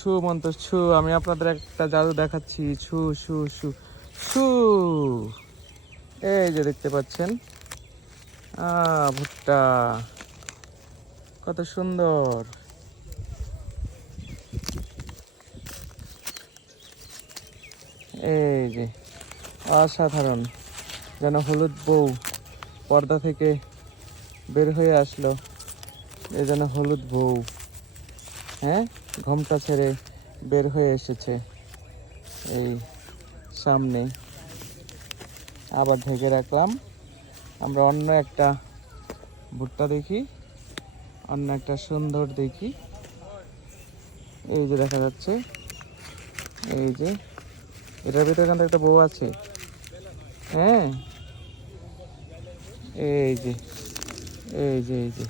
ছু মন্তর ছু। আমি আপনাদের একটা জাদু দেখাচ্ছি। ছু ছু ছু ছু। এই যে দেখতে পাচ্ছেন ভুট্টা কত সুন্দর। এই যে অসাধারণ, যেন হলুদ বউ পর্দা থেকে বের হয়ে আসলো। এ যেন হলুদ বউ, হ্যাঁ, ঘোমটা ছেড়ে বের হয়ে এসেছে। এই সামনে আবার ঢেকে রাখলাম। আমরা অন্য একটা ভুট্টা দেখি, অন্য একটা সুন্দর দেখি। এই যে দেখা যাচ্ছে, এই যে এটার ভিতরে কিন্তু একটা বউ আছে। হ্যাঁ, এই যে এই যে এই যে